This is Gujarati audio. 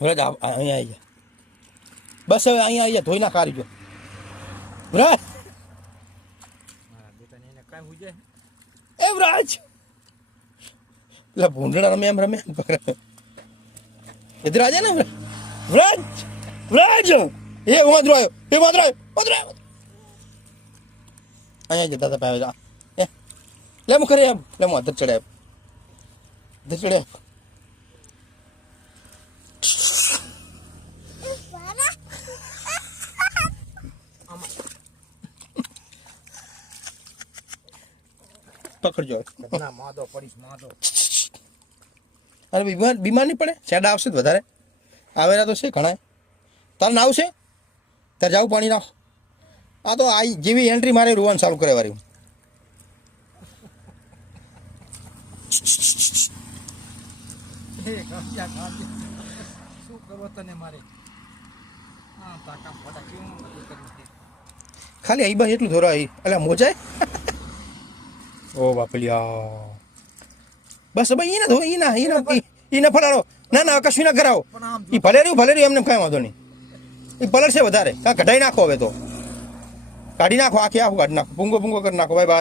વ્રજ અહીંયા આવી જા. બસ હવે અહીંયા આવી જા, ધોઈ ના કાઢી જો વ્રજ. એ વ્રજ એટલે ભૂંડડા રમે એમ રમે ઇધર આજા ને વ્રજ. વ્રજ એ વાંદરો આવ્યો, એ વાંદરો આવ્યો, વાંદરો આવ્યો. અહીંયા જતા હતા પાવે જા. એ લે હું કરી આપ, લે હું અધર ચડે, અધર ચડે. પકડજો. અરે બીમાર નહીં પડે, શેડા આવશે તો વધારે આવેલા તો છે ઘણા. તારું નાવ છે તારે જાવું પાણી નાખ. આ તો આ જેવી એન્ટ્રી મારે રોવાનું ચાલુ કરે વારી. ખાલી અહીં બસ એટલું ધોરા અહીં એટલે મોજાય. ઓ બાપલિયા બસ ભાઈ એને ધો, એને ફલારો. ના ના કશું ના કરાવો. એ ભલે રહ્યું એમને કાંઈ વાંધો નહીં. એ પલર છે વધારે, કાં કઢાઈ નાખો હવે તો, કાઢી નાખો આખી આખું કાઢી નાખો, પૂંગો કરી નાખો. ભાઈ ભાઈ.